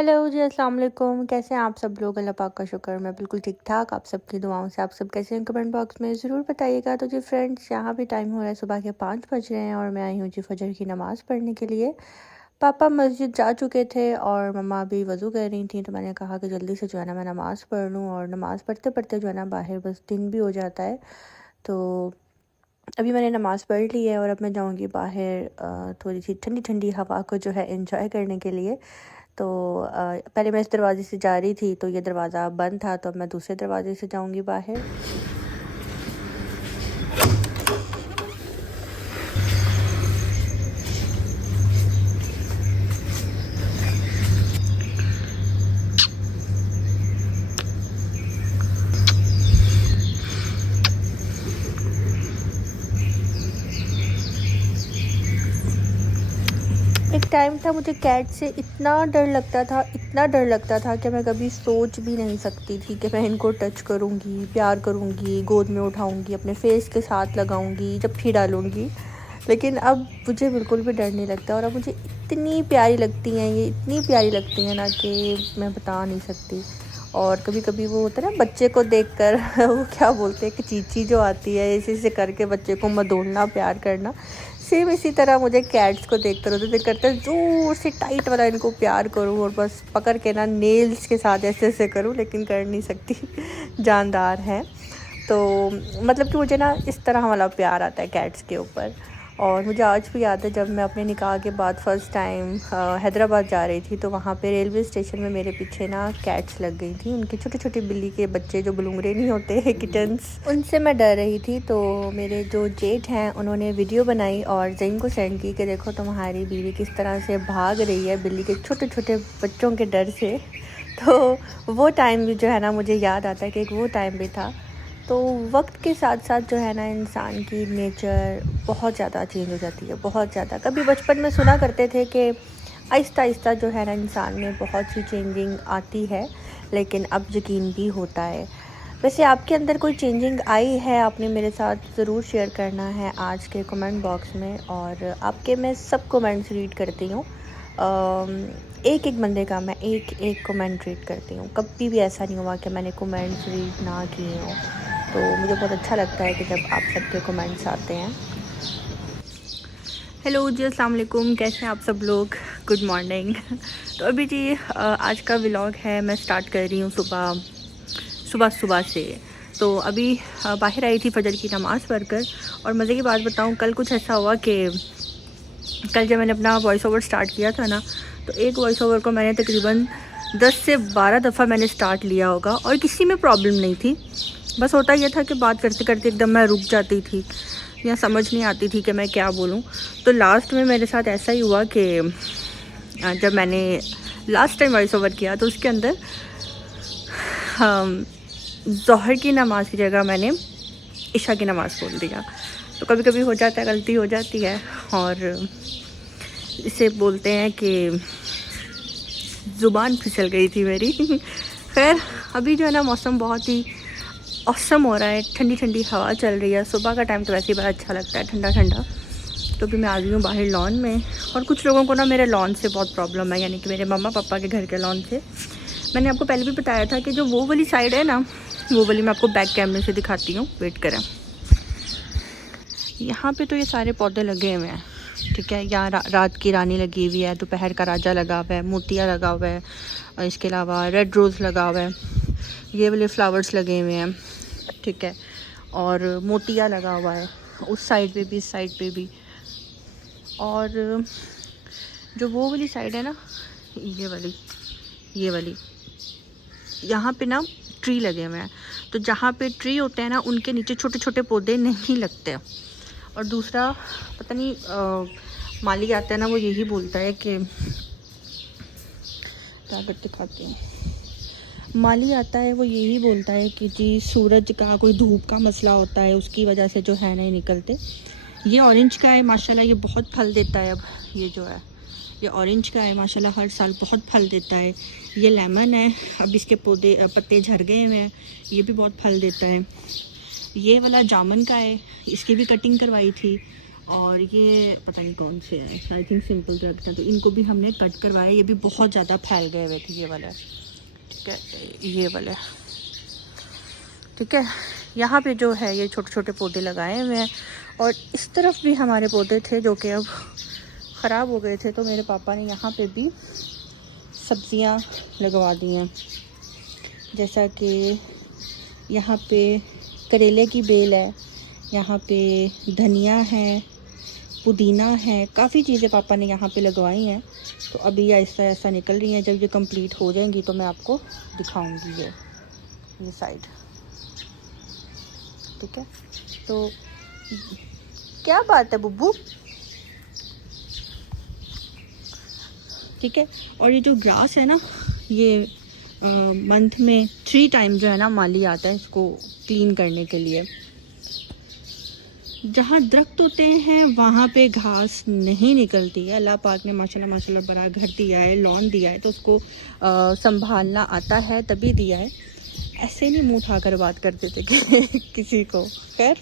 Hello जी, अस्सलाम वालेकुम। कैसे हैं आप सब लोग? अल्लाह पाक का शुक्र, मैं बिल्कुल ठीक ठाक। आप सबकी दुआओं से आप सब कैसे हैं कमेंट बॉक्स में ज़रूर बताइएगा। तो जी फ्रेंड्स, यहाँ भी टाइम हो रहा है, सुबह के 5 बज रहे हैं और मैं आई हूँ जी फजर की नमाज़ पढ़ने के लिए। पापा मस्जिद जा चुके थे और मम्मा भी वज़ू कर रही थी, तो मैंने कहा कि जल्दी से जो है ना मैं नमाज़ पढ़ लूँ। और नमाज़ पढ़ते पढ़ते जो है ना बाहर बस दिन भी हो जाता है। तो अभी मैंने नमाज़ पढ़ ली है और अब मैं जाऊँगी बाहर थोड़ी सी ठंडी ठंडी हवा को जो है एंजॉय करने के लिए। तो पहले मैं इस दरवाज़े से जा रही थी, तो ये दरवाज़ा बंद था, तो अब मैं दूसरे दरवाज़े से जाऊँगी बाहर। एक टाइम था मुझे कैट से इतना डर लगता था, इतना डर लगता था कि मैं कभी सोच भी नहीं सकती थी कि मैं इनको टच करूँगी, प्यार करूँगी, गोद में उठाऊँगी, अपने फेस के साथ लगाऊँगी, जप्फी डालूँगी। लेकिन अब मुझे बिल्कुल भी डर नहीं लगता और अब मुझे इतनी प्यारी लगती हैं ये, इतनी प्यारी लगती हैं ना कि मैं बता नहीं सकती। और कभी कभी वो होता है ना बच्चे को देखकर वो क्या बोलते हैं कि चींची जो आती है, इसी से करके बच्चे को मदोड़ना, प्यार करना। सेम इसी तरह मुझे कैट्स को देखकर होता है, दिल करता है ज़ोर से टाइट वाला इनको प्यार करूं और बस पकड़ के ना नेल्स के साथ ऐसे ऐसे करूं, लेकिन कर नहीं सकती जानदार है। तो मतलब कि मुझे ना इस तरह वाला प्यार आता है कैट्स के ऊपर। और मुझे आज भी याद है, जब मैं अपने निकाह के बाद फ़र्स्ट टाइम हैदराबाद जा रही थी, तो वहाँ पे रेलवे स्टेशन में मेरे पीछे ना कैट्स लग गई थी। उनके छोटे छोटे बिल्ली के बच्चे जो बुलुंगरे नहीं होते किटन्स, उनसे मैं डर रही थी। तो मेरे जो जेठ हैं उन्होंने वीडियो बनाई और ज़ईन को सेंड की कि देखो तुम्हारी बीवी किस तरह से भाग रही है बिल्ली के छोटे छोटे बच्चों के डर से। तो वो टाइम भी जो है ना मुझे याद आता है कि एक वो टाइम भी था। तो वक्त के साथ साथ जो है ना इंसान की नेचर बहुत ज़्यादा चेंज हो जाती है, बहुत ज़्यादा। कभी बचपन में सुना करते थे कि आहिस्ता आहिस्ता जो है ना इंसान में बहुत सी चेंजिंग आती है, लेकिन अब यकीन भी होता है। वैसे आपके अंदर कोई चेंजिंग आई है, आपने मेरे साथ ज़रूर शेयर करना है आज के कमेंट बॉक्स में। और आपके मैं सब कमेंट्स रीड करती हूँ। एक एक बंदे का मैं एक एक कमेंट रीड करती हूँ। कभी भी ऐसा नहीं हुआ कि मैंने कमेंट्स रीड ना किए हों। तो मुझे बहुत अच्छा लगता है कि जब आप सबके कमेंट्स आते हैं। हेलो जी, अस्सलाम वालेकुम। कैसे हैं आप सब लोग? Good morning. तो अभी जी आज का व्लॉग है, मैं स्टार्ट कर रही हूँ सुबह से। तो अभी बाहर आई थी फजर की नमाज़ पढ़कर। और मज़े की बात बताऊँ, कल कुछ ऐसा हुआ कि कल जब मैंने अपना वॉइस ओवर स्टार्ट किया था ना, तो एक वॉइस ओवर को मैंने तकरीबन 10 से 12 दफ़ा मैंने स्टार्ट लिया होगा और किसी में प्रॉब्लम नहीं थी। बस होता यह था कि बात करते करते एकदम मैं रुक जाती थी या समझ नहीं आती थी कि मैं क्या बोलूं। तो लास्ट में मेरे साथ ऐसा ही हुआ कि जब मैंने लास्ट टाइम वॉइस ओवर किया तो उसके अंदर ज़ोहर की नमाज़ की जगह मैंने इशा की नमाज़ बोल दिया। तो कभी कभी हो जाता है, गलती हो जाती है। और इसे बोलते हैं कि ज़ुबान फिसल गई थी मेरी। खैर, अभी जो है ना मौसम बहुत ही औसम हो रहा है, ठंडी ठंडी हवा चल रही है। सुबह का टाइम तो वैसे ही बड़ा अच्छा लगता है, ठंडा ठंडा। तो भी मैं आ गई हूँ बाहर लॉन में। और कुछ लोगों को ना मेरे लॉन से बहुत प्रॉब्लम है, यानी कि मेरे मम्मा पापा के घर के लॉन से। मैंने आपको पहले भी बताया था कि जो वो वाली साइड है ना, वो वाली मैं आपको बैक कैमरे से दिखाती हूँ, वेट करें। यहाँ पे तो ये सारे पौधे लगे हुए हैं, ठीक है। यहाँ रात की रानी लगी हुई है, दोपहर का राजा लगा हुआ है, मोतिया लगा हुआ है, और इसके अलावा रेड रोज़ लगा हुआ है, ये वाले फ्लावर्स लगे हुए हैं, ठीक है। और मोतिया लगा हुआ है उस साइड पे भी, इस साइड पे भी। और जो वो वाली साइड है ना, ये वाली यहाँ पे ना ट्री लगे हुए हैं। तो जहाँ पे ट्री होते हैं ना, उनके नीचे छोटे छोटे पौधे नहीं लगते। और दूसरा पता नहीं माली आता है ना, वो यही बोलता है कि क्या करते खाते हैं, माली आता है वो यही बोलता है कि जी सूरज का कोई धूप का मसला होता है, उसकी वजह से जो है नहीं निकलते। ये ऑरेंज का है माशाल्लाह, ये बहुत फल देता है। अब ये जो है ये ऑरेंज का है माशाल्लाह, हर साल बहुत फल देता है। ये लेमन है, अब इसके पत्ते झड़ गए हुए हैं, ये भी बहुत फल देता है। ये वाला जामुन का है, इसकी भी कटिंग करवाई थी। और ये पता नहीं कौन से हैं, आई थिंक सिंपल दरख्त हैं, तो इनको भी हमने कट करवाया। ये भी बहुत ज़्यादा फैल गए हुए थे ये वाले, ठीक है, ये वाले, ठीक है। यहाँ पे जो है ये छोटे छोटे पौधे लगाए हुए हैं, और इस तरफ भी हमारे पौधे थे जो कि अब ख़राब हो गए थे, तो मेरे पापा ने यहाँ पे भी सब्ज़ियाँ लगवा दी हैं। जैसा कि यहाँ पे करेले की बेल है, यहाँ पे धनिया है, पुदीना है, काफ़ी चीज़ें पापा ने यहाँ पे लगवाई हैं। तो अभी ये ऐसा ऐसा निकल रही हैं। जब ये कंप्लीट हो जाएंगी तो मैं आपको दिखाऊंगी ये साइड, ठीक है। तो क्या बात है बुब्बू, ठीक है। और ये जो ग्रास है ना, ये मंथ में 3 टाइम जो है ना माली आता है इसको क्लीन करने के लिए। जहाँ दरख्त होते हैं वहाँ पे घास नहीं निकलती है। अल्लाह पाक ने माशाल्लाह माशाल्लाह बड़ा घर दिया है, लॉन दिया है, तो उसको संभालना आता है तभी दिया है। ऐसे नहीं मुंह उठाकर बात करते थे कि किसी को। खैर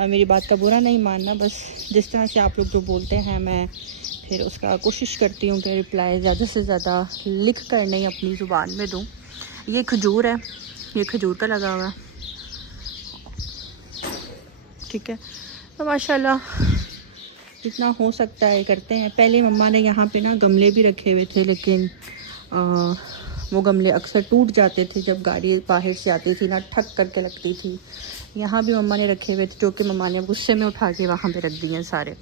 मेरी बात का बुरा नहीं मानना, बस जिस तरह से आप लोग जो बोलते हैं मैं फिर उसका कोशिश करती हूँ कि रिप्लाई ज़्यादा से ज़्यादा लिख कर नहीं अपनी ज़ुबान में दूँ। ये खजूर है, ये खजूर का लगा हुआ है, ठीक है। तो माशाल्लाह जितना हो सकता है करते हैं। पहले मम्मा ने यहाँ पे ना गमले भी रखे हुए थे, लेकिन वो गमले अक्सर टूट जाते थे जब गाड़ी बाहर से आती थी ना, ठक करके लगती थी। यहाँ भी मम्मा ने रखे हुए थे, जो कि मम्मा ने गुस्से में उठा के वहाँ पे रख दिए हैं सारे।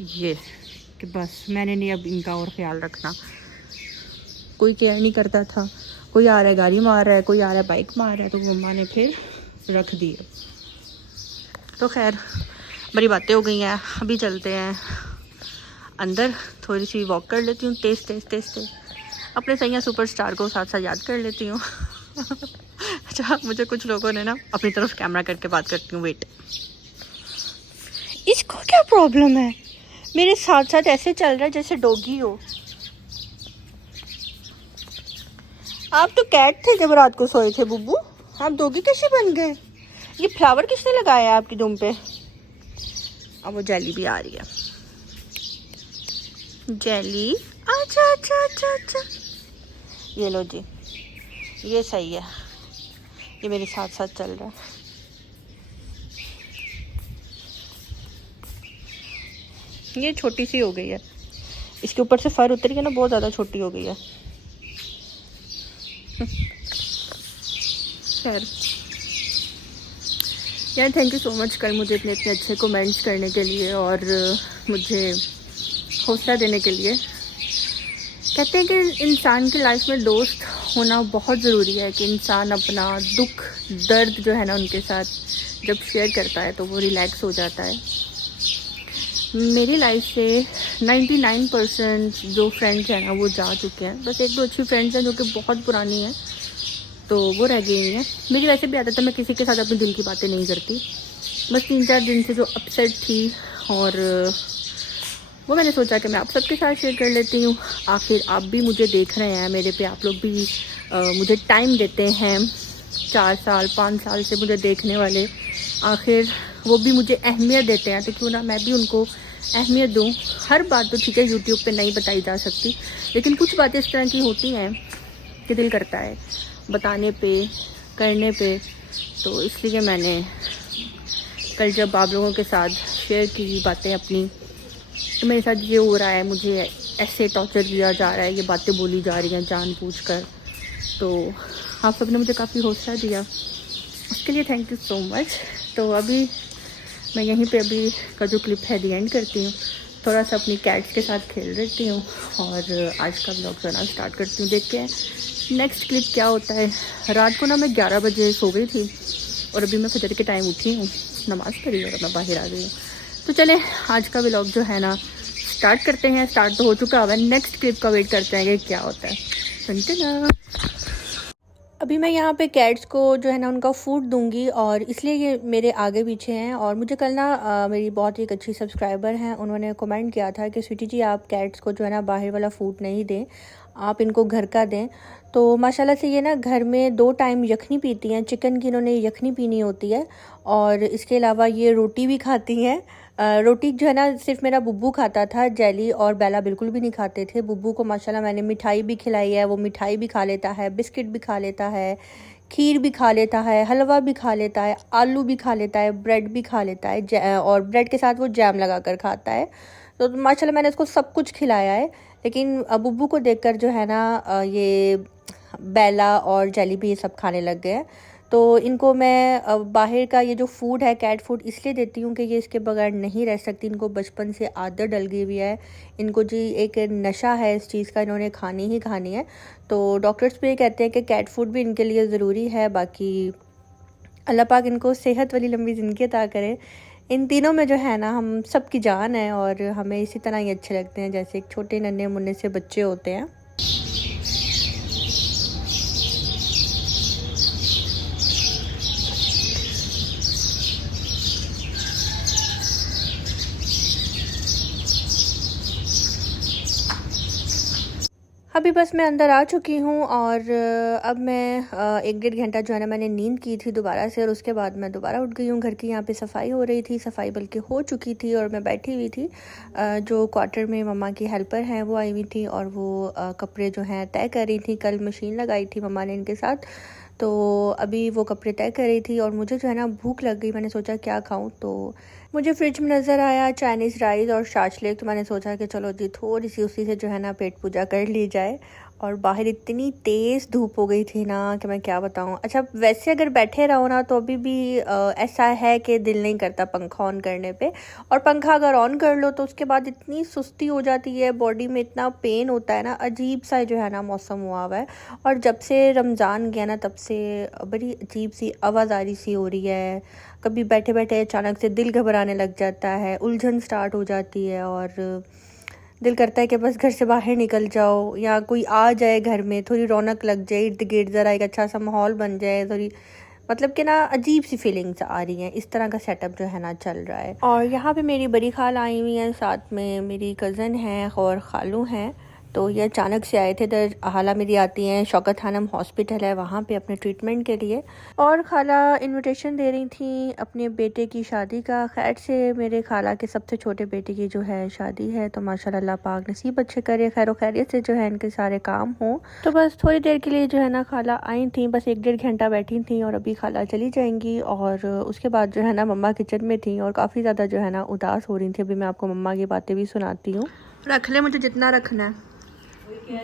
ये कि बस मैंने नहीं अब इनका और ख्याल रखना, कोई केयर नहीं करता था। कोई आ रहा है गाड़ी मार रहा है, कोई आ रहा है बाइक मार रहा है, तो मम्मा ने फिर रख दिए। तो खैर बड़ी बातें हो गई हैं, अभी चलते हैं अंदर, थोड़ी सी वॉक कर लेती हूँ तेज़ तेज़ तेज़ तेज़, अपने सैया सुपरस्टार को साथ साथ याद कर लेती हूँ। अच्छा, मुझे कुछ लोगों ने ना अपनी तरफ कैमरा करके बात करती हूँ, वेट। इसको क्या प्रॉब्लम है, मेरे साथ साथ ऐसे चल रहा है जैसे डॉगी हो। आप तो कैट थे जब रात को सोए थे बुब्बू, आप डॉगी कैसे बन गए? ये फ्लावर किसने लगाया है आपकी दुम पे? अब वो जेली भी आ रही है, जेली अच्छा अच्छा अच्छा अच्छा, ये लो जी, ये सही है, ये मेरे साथ साथ चल रहा है। ये छोटी सी हो गई है, इसके ऊपर से फर उतर के ना बहुत ज़्यादा छोटी हो गई है। खैर यार, थैंक यू सो मच कल मुझे इतने इतने अच्छे कमेंट्स करने के लिए और मुझे हौसला देने के लिए। कहते हैं कि इंसान की लाइफ में दोस्त होना बहुत ज़रूरी है, कि इंसान अपना दुख दर्द जो है ना उनके साथ जब शेयर करता है तो वो रिलैक्स हो जाता है। मेरी लाइफ से 99% जो फ्रेंड्स हैं ना वो जा चुके हैं, बस 1-2 अच्छी फ्रेंड्स हैं जो कि बहुत पुरानी हैं, तो वो रह गई हैं। मेरी वैसे भी आदत है, मैं किसी के साथ अपने दिल की बातें नहीं करती। बस 3-4 दिन से जो अपसेट थी, और वो मैंने सोचा कि मैं आप सबके साथ शेयर कर लेती हूँ। आखिर आप भी मुझे देख रहे हैं, मेरे पे आप लोग भी मुझे टाइम देते हैं, 4 साल 5 साल से मुझे देखने वाले, आखिर वो भी मुझे अहमियत देते हैं, तो क्यों ना मैं भी उनको अहमियत दूँ। हर बात तो ठीक है यूट्यूब पे नहीं बताई जा सकती, लेकिन कुछ बातें इस तरह की होती हैं कि दिल करता है बताने पे, करने पे। तो इसलिए मैंने कल जब आप लोगों के साथ शेयर की बातें अपनी, तो मेरे साथ ये हो रहा है, मुझे ऐसे टॉर्चर किया जा रहा है, ये बातें बोली जा रही हैं जानबूझकर, तो आप सब ने मुझे काफ़ी हौसला दिया, उसके लिए थैंक यू सो मच। तो अभी मैं यहीं पे अभी का जो क्लिप है दी एंड करती हूँ, थोड़ा सा अपनी कैट्स के साथ खेल लेती हूँ और आज का व्लॉग बनाना स्टार्ट करती हूँ। देखते हैं नेक्स्ट क्लिप क्या होता है। रात को ना मैं 11 बजे सो गई थी और अभी मैं फजर के टाइम उठी हूँ, नमाज़ पढ़ी और मैं बाहर आ गई हूँ। तो चले आज का व्लॉग जो है ना स्टार्ट करते हैं। स्टार्ट तो हो चुका है, नेक्स्ट क्लिप का वेट करते हैं कि क्या होता है, सुनते ना। अभी मैं यहाँ पे कैट्स को जो है ना उनका फूड दूंगी, और इसलिए ये मेरे आगे पीछे हैं। और मुझे कल ना मेरी बहुत ही एक अच्छी सब्सक्राइबर हैं, उन्होंने कमेंट किया था कि स्वीटी जी आप कैट्स को जो है ना बाहर वाला फूड नहीं दें, आप इनको घर का दें। तो माशाल्लाह से ये ना घर में 2 टाइम यखनी पीती हैं, चिकन की इन्होंने यखनी पीनी होती है, और इसके अलावा ये रोटी भी खाती हैं। रोटी जो है ना सिर्फ मेरा बुब्बू खाता था, जेली और बेला बिल्कुल भी नहीं खाते थे। बुब्बू को माशाल्लाह मैंने मिठाई भी खिलाई है, वो मिठाई भी खा लेता है, बिस्किट भी खा लेता है, खीर भी खा लेता है, हलवा भी खा लेता है, आलू भी खा लेता है, ब्रेड भी खा लेता है, और ब्रेड के साथ वो जैम लगा कर खाता है। तो माशाल्लाह मैंने उसको सब कुछ खिलाया है। लेकिन बुब्बू को देखकर जो है ना ये बेला और जेली भी ये सब खाने लग गए हैं। तो इनको मैं बाहर का ये जो फूड है, कैट फूड, इसलिए देती हूँ कि ये इसके बगैर नहीं रह सकती। इनको बचपन से आदत डल गई हुई है, इनको जी एक नशा है इस चीज़ का, इन्होंने खानी ही खानी है। तो डॉक्टर्स भी ये कहते हैं कि कैट फूड भी इनके लिए ज़रूरी है। बाकी अल्लाह पाक इनको सेहत वाली लंबी ज़िंदगी अता करे। इन तीनों में जो है ना हम सब की जान है और हमें इसी तरह ही अच्छे लगते हैं जैसे एक छोटे नन्हे मुन्ने से बच्चे होते हैं। अभी बस मैं अंदर आ चुकी हूँ और अब मैं 1-1.5 घंटा जो है ना मैंने नींद की थी दोबारा से, और उसके बाद मैं दोबारा उठ गई हूँ। घर की यहाँ पे सफाई हो रही थी, सफाई बल्कि हो चुकी थी और मैं बैठी हुई थी। जो क्वार्टर में मम्मा की हेल्पर हैं वो आई हुई थी और वो कपड़े जो हैं तय कर रही थी। कल मशीन लगाई थी मम्मा ने इनके साथ, तो अभी वो कपड़े तय कर रही थी और मुझे जो है ना भूख लग गई। मैंने सोचा क्या खाऊं, तो मुझे फ्रिज में नज़र आया चाइनीज़ राइस और शाशलेक, तो मैंने सोचा कि चलो जी थोड़ी सी उसी से जो है ना पेट पूजा कर ली जाए। और बाहर इतनी तेज़ धूप हो गई थी ना कि मैं क्या बताऊं। अच्छा वैसे अगर बैठे रहो ना तो अभी भी ऐसा है कि दिल नहीं करता पंखा ऑन करने पे, और पंखा अगर ऑन कर लो तो उसके बाद इतनी सुस्ती हो जाती है, बॉडी में इतना पेन होता है ना, अजीब सा जो है ना मौसम हुआ हुआ है। और जब से रमज़ान गया ना तब से बड़ी अजीब सी आवाज़ारी सी हो रही है। कभी बैठे बैठे अचानक से दिल घबराने लग जाता है, उलझन स्टार्ट हो जाती है और दिल करता है कि बस घर से बाहर निकल जाओ या कोई आ जाए घर में, थोड़ी रौनक लग जाए, इर्द गिर्द ज़रा एक अच्छा सा माहौल बन जाए, थोड़ी मतलब कि ना अजीब सी फीलिंग्स आ रही हैं। इस तरह का सेटअप जो है ना चल रहा है। और यहाँ पे मेरी बड़ी खाल आई हुई हैं, साथ में मेरी कज़न है और खालू हैं। तो ये अचानक से आए थे इधर। हाला मेरी आती हैं, शौकत खानम हॉस्पिटल है वहाँ पे अपने ट्रीटमेंट के लिए, और खाला इनविटेशन दे रही थी अपने बेटे की शादी का। खैर से मेरे खाला के सबसे छोटे बेटे की जो है शादी है, तो माशाल्लाह अल्लाह पाक नसीब अच्छे करे, खैर खैरियत से जो है इनके सारे काम हों। तो बस थोड़ी देर के लिए जो है ना खाला आई थी, बस 1-1.5 घंटा बैठी थी और अभी खाला चली जाएंगी। और उसके बाद जो है ना मम्मा किचन में थी और काफ़ी ज़्यादा जो है ना उदास हो रही थी। अभी मैं आपको मम्मा की बातें भी सुनाती हूँ। रख ले मुझे जितना रखना है,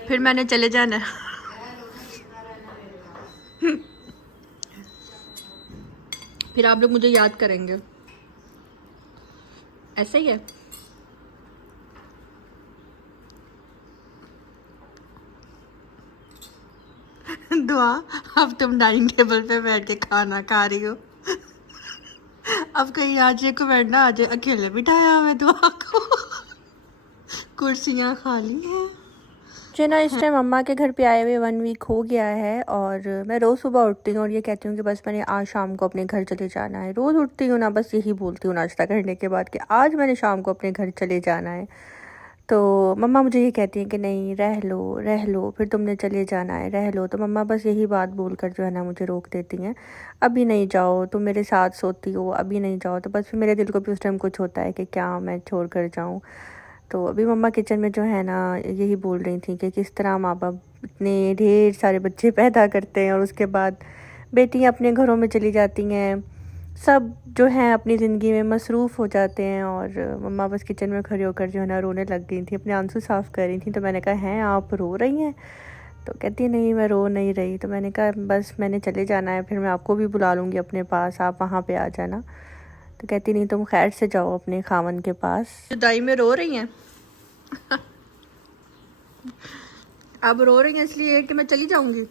फिर मैंने चले जाना है। फिर आप लोग मुझे याद करेंगे, ऐसा ही है। दुआ, अब तुम डाइनिंग टेबल पे बैठ के खाना खा रही हो। अब कहीं आज को बैठना, आज अकेले बिठाया हमें दुआ को। कुर्सियाँ खाली हैं। मुझे ना इस टाइम अम्मा के घर पे आए हुए 1 वीक हो गया है और मैं रोज़ सुबह उठती हूँ और ये कहती हूँ कि बस मैंने आज शाम को अपने घर चले जाना है। रोज़ उठती हूँ ना बस यही बोलती हूँ नाश्ता करने के बाद कि आज मैंने शाम को अपने घर चले जाना है। तो मम्मा मुझे ये कहती हैं कि नहीं रह लो, फिर तुमने चले जाना है, रह लो। तो मम्मा बस यही बात बोलकर जो है ना मुझे रोक देती हैं। अभी नहीं जाओ, तुम मेरे साथ सोती हो, अभी नहीं जाओ। तो बस फिर मेरे दिल को भी उस टाइम कुछ होता है कि क्या मैं छोड़ कर जाऊँ। तो अभी मम्मा किचन में जो है ना यही बोल रही थी कि किस तरह माँ बाप इतने ढेर सारे बच्चे पैदा करते हैं और उसके बाद बेटियाँ अपने घरों में चली जाती हैं, सब जो हैं अपनी ज़िंदगी में मसरूफ़ हो जाते हैं। और मम्मा बस किचन में खड़ी होकर जो है ना रोने लग गई थी, अपने आंसू साफ़ कर रही थी। तो मैंने कहा हैं आप रो रही हैं? तो कहती है नहीं मैं रो नहीं रही। तो मैंने कहा बस मैंने चले जाना है, फिर मैं आपको भी बुला लूँगी अपने पास, आप वहाँ पे आ जाना। तो कहती नहीं तुम खैर से जाओ अपने खावन के पास। जुदाई में रो रही हैं। अब रो रही हैं इसलिए कि मैं चली जाऊंगी।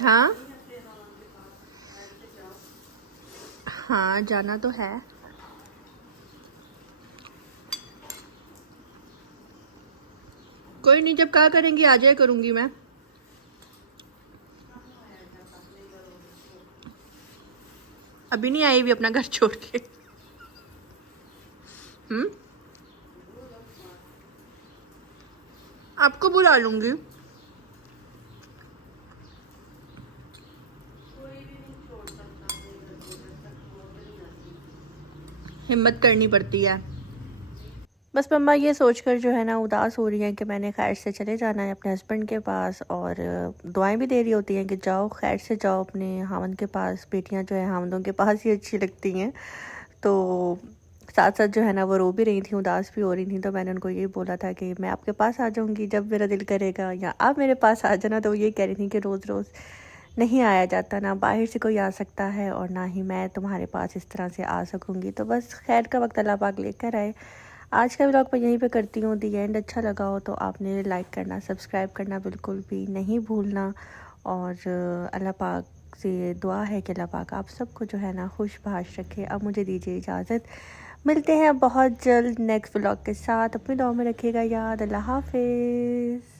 हाँ हाँ जाना तो है। कोई नहीं, जब कहा करेंगी आ जाया करूंगी मैं। अभी नहीं आई भी अपना घर छोड़ के। आपको बुला लूंगी। हिम्मत करनी पड़ती है। बस मम्मा ये सोचकर जो है ना उदास हो रही हैं कि मैंने खैर से चले जाना है अपने हस्बैंड के पास, और दुआएं भी दे रही होती हैं कि जाओ खैर से जाओ अपने हामद के पास। बेटियां जो है हामदों के पास ही अच्छी लगती हैं। तो साथ साथ जो है ना वो रो भी रही थी, उदास भी हो रही थी। तो मैंने उनको ये बोला था कि मैं आपके पास आ जाऊँगी जब मेरा दिल करेगा, या आप मेरे पास आ जाना। तो वो ये कह रही थी कि रोज़ रोज़ नहीं आया जाता, ना बाहर से कोई आ सकता है और ना ही मैं तुम्हारे पास इस तरह से आ सकूँगी। तो बस खैर का वक्त अल्लाह पाक लेकर आए। आज का व्लॉग मैं यहीं पे करती हूँ। दी एंड अच्छा लगा हो तो आपने लाइक करना, सब्सक्राइब करना बिल्कुल भी नहीं भूलना। और अल्लाह पाक से दुआ है कि अल्लाह पाक आप सबको जो है ना खुशबाश रखे। अब मुझे दीजिए इजाज़त, मिलते हैं बहुत जल्द नेक्स्ट व्लॉग के साथ। अपनी दुआ में रखिएगा याद। अल्लाह हाफिज़।